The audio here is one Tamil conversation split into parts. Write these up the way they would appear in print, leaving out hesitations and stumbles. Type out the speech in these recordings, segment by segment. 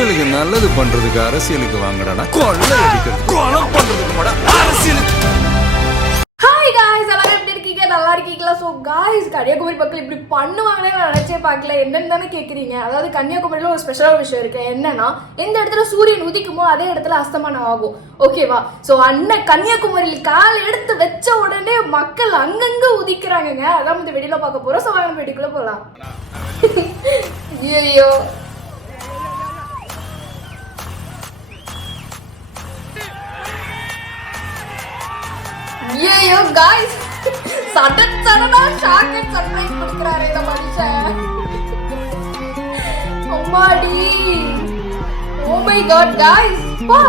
மக்களுக்கு நல்லது பண்றதுக்கு அரசியலுக்கு வாங்கடா, கொள்ளை அடிக்கிறது கொலை பண்றதுக்கு கூட அரசியலுக்கு. ஹாய் காய்ஸ், எல்லாரும் எப்படி இருக்கீங்க? நல்லா இருக்கீங்களா? ஸோ காய்ஸ், கன்னியாகுமரி மக்கள் இப்படி பண்ணுவாங்களே நான் நினைச்சே பார்க்கல. என்னன்னு தானே கேட்குறீங்க? அதாவது கன்னியாகுமரியில் ஒரு ஸ்பெஷலான விஷயம் இருக்கு. என்னன்னா, எந்த இடத்துல சூரியன் உதிக்குமோ அதே இடத்துல அஸ்தமனம் ஆகும். ஓகேவா? ஸோ அண்ணன் கன்னியாகுமரியில் கால் எடுத்து வச்ச உடனே மக்கள் அங்கங்க உதிக்கிறாங்கங்க. அதான் வந்து வெளியில பார்க்க போறோம். ஸோ வாங்க வீட்டுக்குள்ள போகலாம். ஐயோ, ஐயோ गाइस, சடனா ஷாக் அண்ட் சர்ப்ரைஸ் கொடுக்கறாரு இந்த மனுஷன். அம்மாடி, ஓ மை காட் गाइस, பா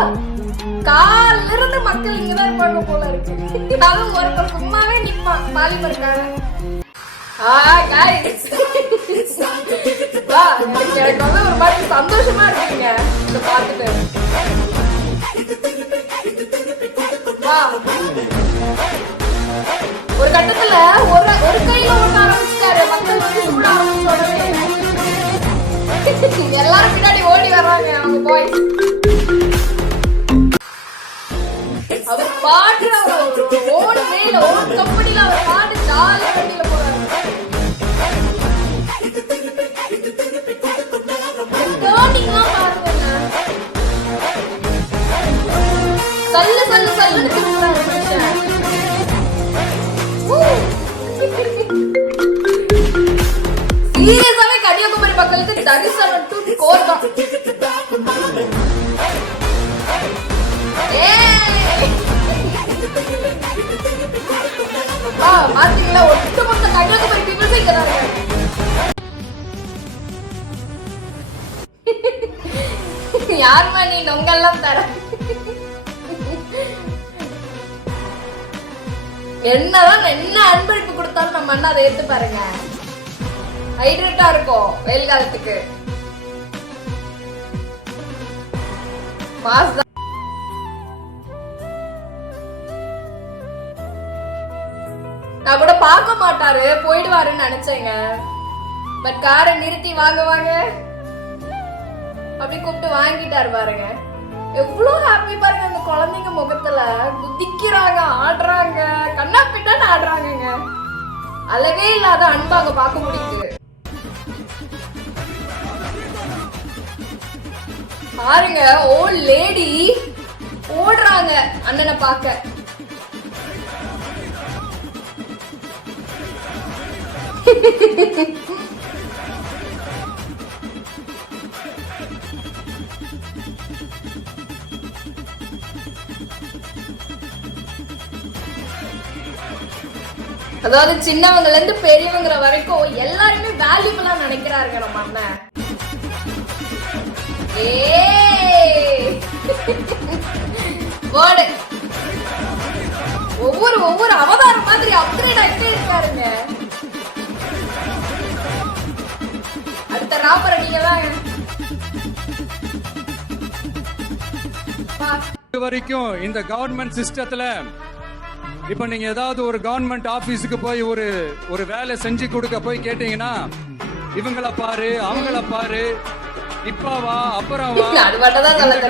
கால்ல இருந்து மக்கள் இங்க தான் இருப்பாங்க போல இருக்கு. அதுவும் ஒருத்தர் சும்மாவே நிப்பான் மாலிம் இருக்காங்க. गाइस, வா, எனக்கு வந்து ஒரு மாதிரி சந்தோஷமா இருக்குங்க இத பார்த்துட்டு. வா, ஒரு கட்டத்துல ஒரு கையில ஓட்ட ஆரம்பிச்சாரு. மக்கள் வந்து சூட ஆரம்பிச்ச உடனே எல்லாரும் பின்னாடி ஓடி வர்றாங்க. அவங்க பாய்ஸ் அவர் பாட்டு, அவர் ஓன் வேல ஓன் கம்பெனில அவர் பாட்டு ஜாலியா வண்டியில போறாரு. டர்னிங்லாம் பாருங்க, சல்லு சல்லு சல்லுன்னு திரும்புறாரு மனுஷன். சீரியஸாவே கன்னியாகுமரி மக்களுக்கு தரிசனம் டு கோர் தான். பாத்தீங்களா, ஒட்டுமொத்த கன்னியாகுமரி பீப்புள்ஸ் இங்க தான் இருக்காங்க. யாருமா நீ நொங்கெல்லாம் தர? என்னதான் என்ன அன்பளிப்பு கொடுத்தாலும் நம்ம அண்ணா அதை ஏத்து பாருங்க. ஹைட்ரேட்டா இருக்கும் வெயில் காலத்துக்கு. நான் கூட பார்க்க மாட்டாரு, போயிடுவாருன்னு நினைச்சேங்க. பட் காரை நிறுத்தி வாங்க வாங்க அப்படி கூப்பிட்டு வாங்கிட்டாரு பாருங்க. எவ்வளவு ஹாப்பி பாருங்க அந்த குழந்தைங்க முகத்துல. குதிக்கிறாங்க, ஆடுறாங்க, கண்ணா பின்னான்னு ஆடுறாங்க. அளவே இல்லாத அன்பு அங்க பார்க்க முடியுது. பாருங்க, ஓல்ட் லேடி ஓடுறாங்க அண்ணனை பார்க்க. அதாவது சின்னவங்கல இருந்து பெரியவங்க வரைக்கும் எல்லாருமே வேல்யூபிளா நினைக்கிறாருங்க நம்ம அண்ணன். ஒவ்வொரு அவதாரம் மாதிரி அப்கிரேட் ஆகிட்டே இருக்காருங்க. அடுத்த ராப்பர் நீங்க தான். வரைக்கும் இந்த கவர்மெண்ட் சிஸ்டத்துல இப்ப நீங்க ஏதாவது ஒரு கவர்மெண்ட் ஆபீஸுக்கு போய் ஒரு வேலை செஞ்சு கொடுக்க போய் கேட்டீங்கன்னா, இவங்கள பாரு அவங்கள பாரு, இப்ப வா அப்புறம் வா,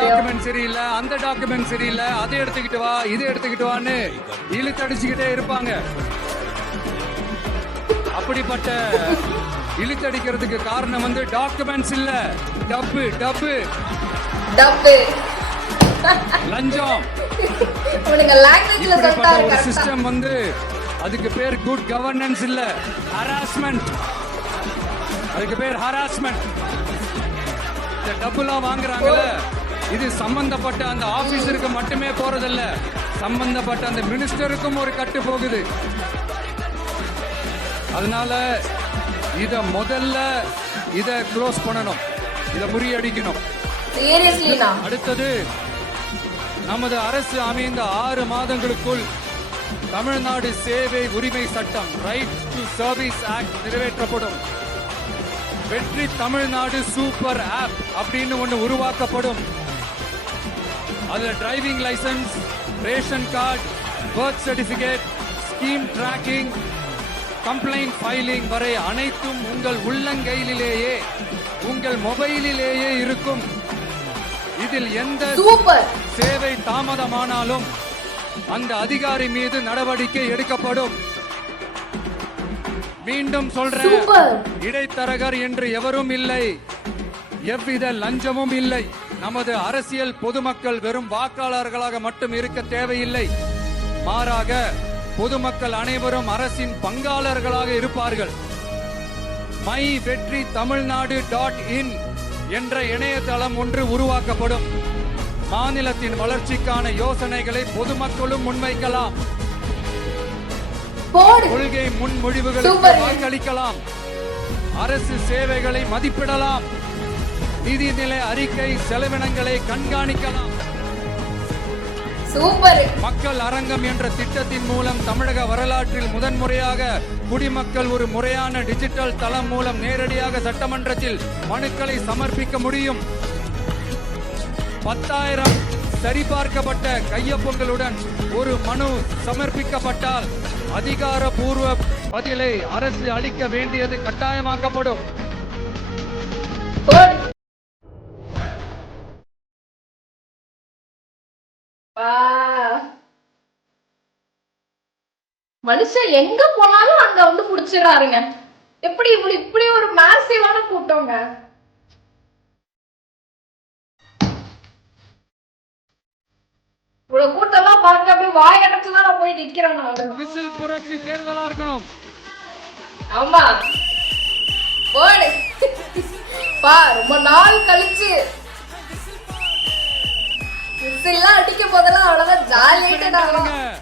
டாக்குமெண்ட் சரியில்லை அந்த டாக்குமெண்ட் சரியில்லை, அதை எடுத்துக்கிட்டு வா இதை எடுத்துக்கிட்டு வான்னு இழுத்தடிச்சுக்கிட்டே இருப்பாங்க. அப்படிப்பட்ட இழுத்தடிக்கிறதுக்கு காரணம் வந்து டாக்குமெண்ட்ஸ் இல்ல, டப்பு டப்பு டப்பு லஞ்சம். ஒரு சிஸ்டம் வந்து அதுக்கு பேர் குட் கவர்னன்ஸ் இல்ல, ஹராஸ்மெண்ட். அதுக்கு பேர் ஹராஸ்மெண்ட். இந்த டப்புலாம் வாங்குறாங்கல்ல, இது சம்பந்தப்பட்ட அந்த ஆபீசருக்கு மட்டுமே போறதில்ல, சம்பந்தப்பட்ட அந்த மினிஸ்டருக்கும் ஒரு கட்டு போகுது. அதனால முதல்ல இத க்ளோஸ் பண்ணணும், இத முறியடிக்கணும். அடுத்தது, நமது அரசு அமைந்த 6 மாதங்களுக்குள் தமிழ்நாடு சேவை உரிமை சட்டம், ரைட் டு சர்வீஸ் ஆக்ட் நிறைவேற்றப்படும். வெற்றி தமிழ்நாடு சூப்பர் ஆப் அப்படின்னு ஒன்று உருவாக்கப்படும். அதுல driving licence, ration card, birth certificate, scheme tracking, complaint filing வரை அனைத்தும் உங்கள் உள்ளங்கையிலேயே, உங்கள் மொபைலிலேயே இருக்கும். இதில் எந்த சூப்பர் சேவை தாமதமானாலும் அந்த அதிகாரி மீது நடவடிக்கை எடுக்கப்படும். மீண்டும் சொல்றேன், சூப்பர் இடைத்தரகர் என்று எவரும் இல்லை, எவ்வித லஞ்சமும் இல்லை. நமது அரசியல் பொதுமக்கள் வெறும் வாக்காளர்களாக மட்டும் இருக்க தேவையில்லை. மாறாக பொதுமக்கள் அனைவரும் அரசின் பங்காளர்களாக இருப்பார்கள். மை வெற்றி தமிழ்நாடு.in என்ற இணையதளம் ஒன்று உருவாக்கப்படும். மாநிலத்தின் வளர்ச்சிக்கான யோசனைகளை பொதுமக்களும் முன்வைக்கலாம். போடு கொள்கை முன்மொழிவுகளுக்கு சூப்பர். வாக்களிக்கலாம். அரசு சேவைகளை மதிப்பிடலாம். நிதிநிலை அறிக்கை செலவினங்களை கண்காணிக்கலாம். சூப்பர் மக்கள் அரங்கம் என்ற திட்டத்தின் மூலம் தமிழக வரலாற்றில் முதன்முறையாக குடிமக்கள் ஒரு முறையான டிஜிட்டல் தளம் மூலம் நேரடியாக சட்டமன்றத்தில் மனுக்களை சமர்ப்பிக்க முடியும். 10,000 சரிபார்க்கப்பட்ட கையொப்பங்களுடன் ஒரு மனு சமர்ப்பிக்கப்பட்டால் அதிகாரப்பூர்வ பதிலை அரசு அளிக்க வேண்டியது கட்டாயமாக்கப்படும். போடு மனுஷன் எங்க போனாலும் அங்க வந்து புடிச்சிடறாருங்க. எப்படி இப்படி ஒரு மேசிவான கூட்டங்க. இவ்வளவு கூட்டம்லாம் பார்க்க அப்படியே வாய் அடைச்சுதான் நான் போய் நிக்கிறேன். நான் விசில் புரட்சி தேர்தலா இருக்கணும். ஆமா போடு பா ரொம்ப நாள் கழிச்சு விசில்லாம் அடிக்க போதெல்லாம் அவ்வளவுதான் ஜாலியாயிட்டு நான்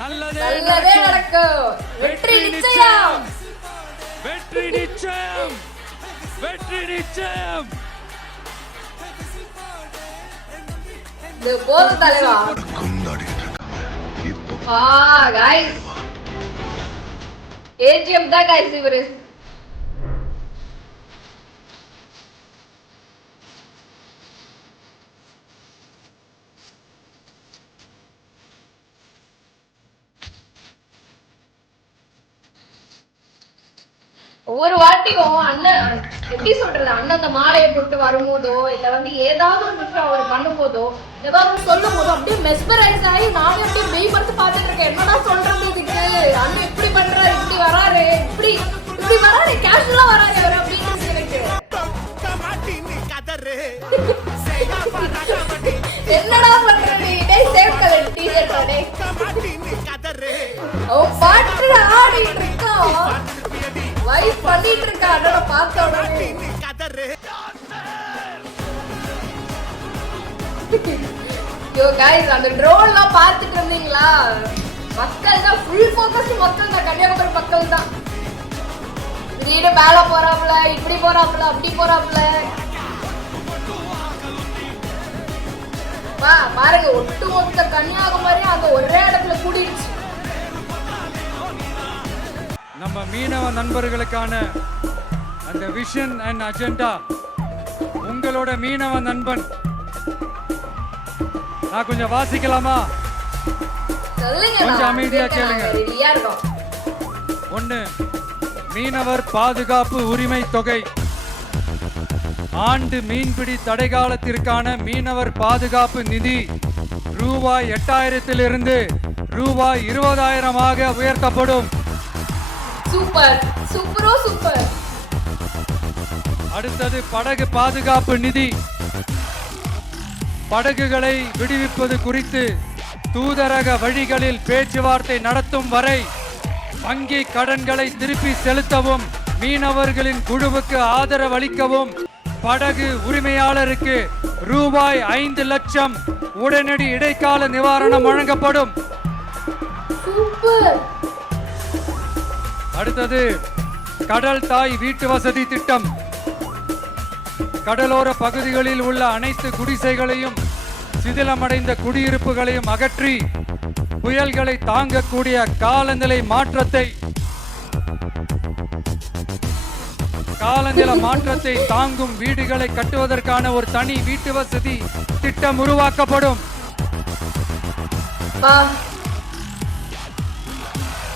நல்லதே நடக்கும். வெற்றி நிச்சயம், வெற்றி நிச்சயம், வெற்றி நிச்சயம். இது போதும் தலைவா. गाइस ஏடிஎம் தான் गाइस இவரு. ஒவ்வொரு வாட்டியும் அண்ணன் எப்படி சொல்றது, அண்ணன் அந்த மாலையை போட்டு வரும்போதோ இல்ல வந்து ஏதாவது ஒரு விஷயம் அவர் பண்ணும்போதோ ஏதாவது சொல்லும் போதோ அப்படியே மெஸ்மரைஸ் ஆகி நானே அப்படியே மெய் பார்த்து பார்த்துட்டு இருக்கேன். என்னடா சொல்றது இதுக்கு, அண்ணன் இப்படி பண்றாரு, இப்படி வராரு, இப்படி வராரு, கேஷுவலா வராரு அவர் அப்படின்னு எனக்கு. என்னடா பண்ற நீ? டேய் சேவ் கலர் டி-ஷர்ட் டேய். ஓ பாட்டு ஆடிட்டு இருக்கான். வைப் பண்ணிட்டு இருக்கா அண்ணனை பார்த்த உடனே. யோ गाइस அந்த ட்ரோன்லாம் பார்த்துட்டு இருந்தீங்களா? மக்கள் தான் ஃபுல் ஃபோக்கஸ், மக்கள் தான், கன்னியாகுமரி மக்கள் தான். திடீர்னு மேல போறாப்ல, இப்படி போறாப்ல, அப்படி போறாப்ல. வா பாருங்க, ஒட்டுமொத்த கன்னியாகுமரி அந்த ஒரே இடத்துல கூடிடுச்சு. நம்ம மீனவ நண்பர்களுக்கான அந்த விஷன் அண்ட் அஜெண்டா உங்களோட மீனவ நண்பன் நான் கொஞ்சம் வாசிக்கலாமா? சொல்லுங்க, கொஞ்சம் அமைதியா கேளுங்க. ரெடியா இருக்கோம். 1. மீனவர் பாதுகாப்பு உரிமை தொகை. ஆண்டு மீன்பிடி தடை காலத்திற்கான மீனவர் பாதுகாப்பு நிதி ரூபாய் 8,000 ரூபாய் 20,000 உயர்த்தப்படும். சூப்பர் சூப்பரோ சூப்பர். அடுத்தது படகு பாதுகாப்பு நிதி. படகுகளை விடுவிப்பது குறித்து தூதரக வழிகளில் பேச்சுவார்த்தை நடத்தும் வரை வங்கி கடன்களை திருப்பி செலுத்தவும் மீனவர்களின் குழுவுக்கு ஆதரவு அளிக்கவும் படகு உரிமையாளருக்கு ரூபாய் 5 லட்சம் உடனடி இடைக்கால நிவாரணம் வழங்கப்படும். சூப்பர். அடுத்தது கடல் தாய் வீட்டு வசதி திட்டம். கடலோர பகுதிகளில் உள்ள அனைத்து குடிசைகளையும் சிதிலமடைந்த குடியிருப்புகளையும் அகற்றி புயல்களை தாங்கக்கூடிய காலநிலை மாற்றத்தை தாங்கும் வீடுகளை கட்டுவதற்கான ஒரு தனி வீட்டு வசதி திட்டம் உருவாக்கப்படும்.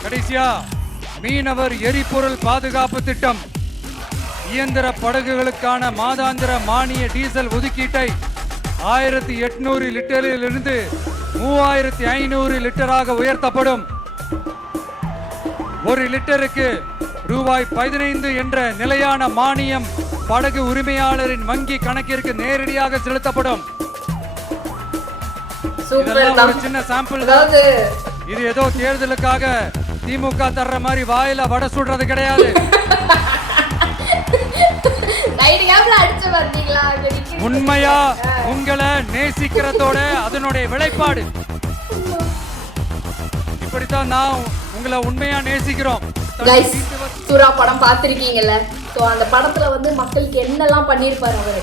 கடைசியா மீனவர் எரிபொருள் பாதுகாப்பு திட்டம். இயந்திர படகுகளுக்கான மாதாந்திர மானிய டீசல் ஒதுக்கீட்டை 1800 லிட்டரில் இருந்து 3500 லிட்டராக உயர்த்தப்படும். ஒரு லிட்டருக்கு ரூபாய் 15 என்ற நிலையான மானியம் படகு உரிமையாளரின் வங்கி கணக்கிற்கு நேரடியாக செலுத்தப்படும். இதெல்லாம் ஒரு சின்ன சாம்பிள் தான். இது ஏதோ தேர்தலுக்காக திமுக தர்ற மாதிரி வாயில வடை சுடுறது கிடையாது. உண்மையா உங்களை நேசிக்கிறதோட அதனுடைய விளைப்பாடு. இப்படித்தான் நான் உங்களை உண்மையா நேசிக்கிறோம். சூரா படம் பார்த்திருக்கீங்கல்ல? ஸோ அந்த படத்துல வந்து மக்களுக்கு என்னெல்லாம் பண்ணியிருப்பாரு அவரு.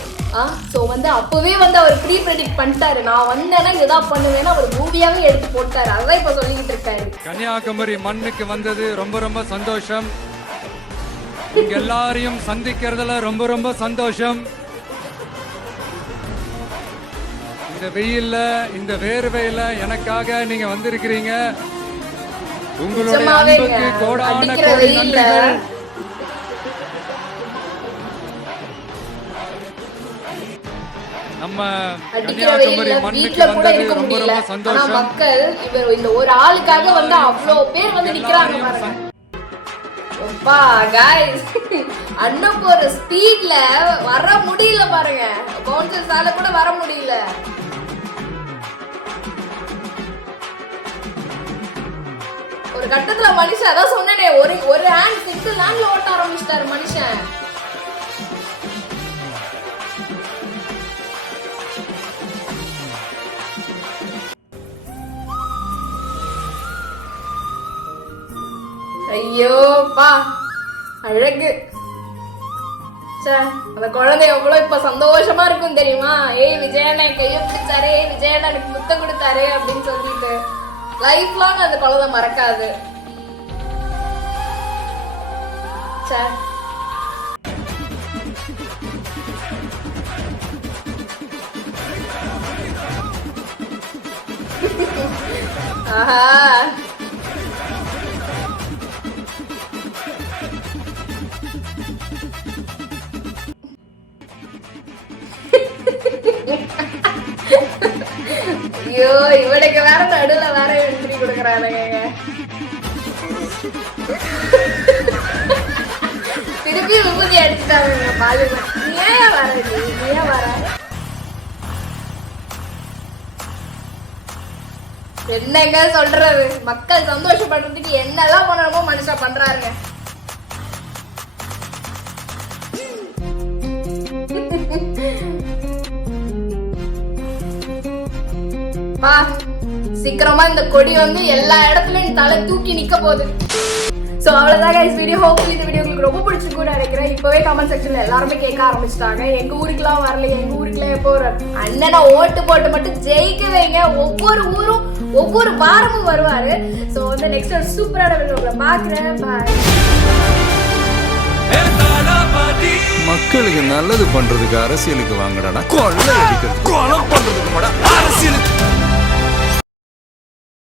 ஸோ வந்து அப்பவே வந்து அவர் ப்ரீ ப்ரெடிக்ட் பண்ணிட்டாரு, நான் வந்தேன்னா இதான் பண்ணுவேன்னு அவர் மூவியாவே எடுத்து போட்டாரு. அதான் இப்ப சொல்லிக்கிட்டு இருக்காரு. கன்னியாகுமரி மண்ணுக்கு வந்தது ரொம்ப ரொம்ப சந்தோஷம். எல்லாரையும் சந்திக்கிறதுல ரொம்ப ரொம்ப சந்தோஷம். இந்த வெயில்ல இந்த வேர்வையில எனக்காக நீங்க வந்திருக்கிறீங்க. உங்களுடைய அன்புக்கு கோடான கோடி நன்றிகள். நம்ம கன்னியாகுமரி மண்ணுக்கு வந்தது ரொம்ப ரொம்ப சந்தோஷம். மக்கள் இவர் இந்த ஒரு ஆளுக்காக வந்து அவ்வளவு பேர் வந்து நிக்கிறாங்க பாருங்க. அப்பா गाइस அண்ணன் போற ஸ்பீட்ல வர முடியல பாருங்க. பவுன்சர்ஸால கூட வர முடியல. ஒரு கட்டத்துல மனுஷன் அதான் சொன்னனே, ஒரு ஹேண்ட் சிங்கிள் ஹேண்ட்ல ஓட்ட ஆரம்பிச்சிட்டாரு மனுஷன். ஐயோப்பா அழகு. அந்த குழந்தை எவ்வளவு இப்ப சந்தோஷமா இருக்கும் தெரியுமா? ஏய் விஜயண்ணா கையை பிடிச்சாரு, ஏய் விஜயண்ணா எனக்கு முத்தம் கொடுத்தாரு அப்படின்னு சொல்லிட்டு லைஃப் லாங் அந்த குழந்தை மறக்காது. ஆஹா ஐயோ இவனுக்கு வேற நடுல வேற என்ட்ரி கொடுக்கறானுங்க. திருப்பி விபூதி அடிச்சுட்டாங்க பாலுங்க. ஏன் வர ஏன் வர என்னங்க சொல்றது? மக்கள் சந்தோஷப்படுறதுக்கு என்னெல்லாம் பண்ணணுமோ மனுஷன் பண்றாருங்க. சீக்கிரமா இந்த கொடி வந்து எல்லா இடத்துலயும் தலை தூக்கி நிக்க போகுது. சோ அவ்வளவுதான் guys வீடியோ. ஹோப்ஃபுல்லி இந்த வீடியோ உங்களுக்கு ரொம்ப பிடிச்சிருக்கு கூட நினைக்கிறேன். இப்பவே கமெண்ட் செக்ஷன்ல எல்லாருமே கேட்க ஆரம்பிச்சிட்டாங்க, எங்க ஊருக்குலாம் வரல, எங்க ஊருக்குலாம் எப்போ அண்ணனை ஓட்டு போட்டு மட்டும் ஜெயிக்க வைங்க. ஒவ்வொரு ஊரும் ஒவ்வொரு வாரமும் வருவாரு. சோ வந்து நெக்ஸ்ட் ஒரு சூப்பரான வீடியோல பாக்குறேன். பாய். மக்களுக்கு நல்லது பண்றதுக்கு அரசியலுக்கு வாங்கடா, கொள்ளை அடிக்கிறது கொலை பண்றதுக்கு அரசியலுக்கு